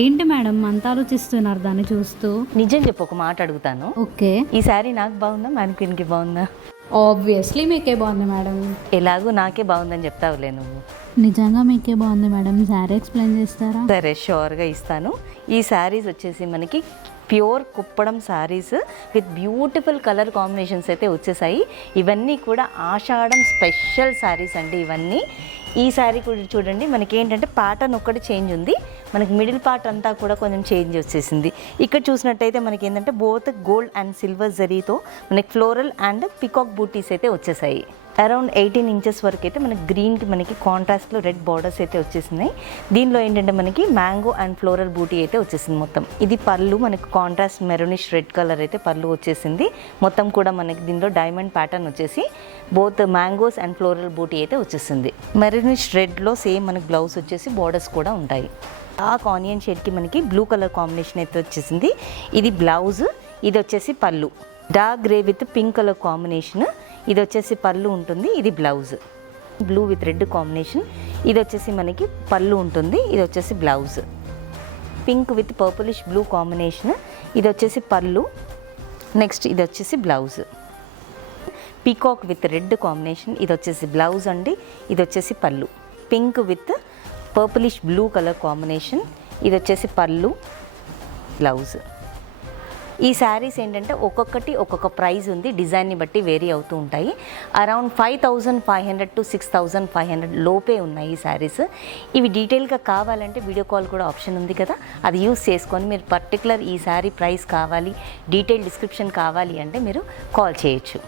ఏంటి మేడం అంత ఆలోచిస్తున్నారు దాన్ని చూస్తూ? నిజం చెప్పు, ఒక మాట అడుగుతాను. ఓకే. ఈ శారీ నాకు బాగుందా, మ్యానిక్విన్కి బాగుందా? ఆబ్వియస్లీ మీకే బాగుంది మేడం. ఎలాగో నాకే బాగుందని చెప్తావులే నువ్వు. నిజంగా మీకే బాగుంది మేడం. శారీ ఎక్స్ప్లెయిన్ చేస్తారా? సరే, షూర్గా ఇస్తాను. ఈ శారీస్ వచ్చేసి మనకి pure Kuppadam saris with beautiful colour combinations అయితే వచ్చేసాయి. ఇవన్నీ కూడా ఆషాఢం స్పెషల్ శారీస్ అండి ఇవన్నీ. ఈ శారీ కూడా చూడండి, మనకి ఏంటంటే ప్యాటర్న్ ఒక్కటి చేంజ్ ఉంది. మనకి మిడిల్ పార్ట్ అంతా కూడా కొంచెం చేంజ్ వచ్చేసింది. ఇక్కడ చూసినట్టయితే మనకి ఏంటంటే బోత్ గోల్డ్ అండ్ సిల్వర్ జరీతో మనకి ఫ్లోరల్ అండ్ పికాక్ బూటీస్ అయితే వచ్చేసాయి. అరౌండ్ 18 ఇంచెస్ వరకు అయితే మనకి గ్రీన్కి మనకి కాంట్రాస్ట్లో రెడ్ బార్డర్స్ అయితే వచ్చేసినాయి. దీనిలో ఏంటంటే మనకి మ్యాంగో అండ్ ఫ్లోరల్ బూటీ అయితే వచ్చేసింది మొత్తం. ఇది పళ్ళు, మనకి కాంట్రాస్ట్ మెరూనిష్ రెడ్ కలర్ అయితే పళ్ళు వచ్చేసింది. మొత్తం కూడా మనకి దీనిలో డైమండ్ ప్యాటర్న్ వచ్చేసి బోత్ మ్యాంగోస్ అండ్ ఫ్లోరల్ బూటీ అయితే వచ్చేసింది. మెరూనిష్ రెడ్లో సేమ్ మనకి బ్లౌజ్ వచ్చేసి బార్డర్స్ కూడా ఉంటాయి. డార్క్ ఆనియన్ షేడ్కి మనకి బ్లూ కలర్ కాంబినేషన్ అయితే వచ్చేసింది. ఇది బ్లౌజ్, ఇది వచ్చేసి పళ్ళు. Dark grey with pink colour combination, ఇది వచ్చేసి పళ్ళు ఉంటుంది. ఇది blouse. Blue with red combination, ఇది వచ్చేసి మనకి పళ్ళు ఉంటుంది. ఇది వచ్చేసి blouse. Pink with purplish blue combination, ఇది వచ్చేసి పళ్ళు. నెక్స్ట్ ఇది వచ్చేసి blouse. Peacock with red combination, ఇది వచ్చేసి బ్లౌజ్ అండి. ఇది వచ్చేసి పళ్ళు. Pink with purplish blue colour combination, ఇది వచ్చేసి పళ్ళు, బ్లౌజ్. ఈ శారీస్ ఏంటంటే ఒక్కొక్కటి ఒక్కొక్క ప్రైస్ ఉంది, డిజైన్ని బట్టి వేరీ అవుతూ ఉంటాయి. అరౌండ్ 5500 to 6500 లోపే ఉన్నాయి ఈ శారీస్. ఇవి డీటెయిల్గా కావాలంటే వీడియో కాల్ కూడా ఆప్షన్ ఉంది కదా, అది యూస్ చేసుకొని మీరు పర్టికులర్ ఈ శారీ ప్రైస్ కావాలి, డీటెయిల్ డిస్క్రిప్షన్ కావాలి అంటే మీరు కాల్ చేయొచ్చు.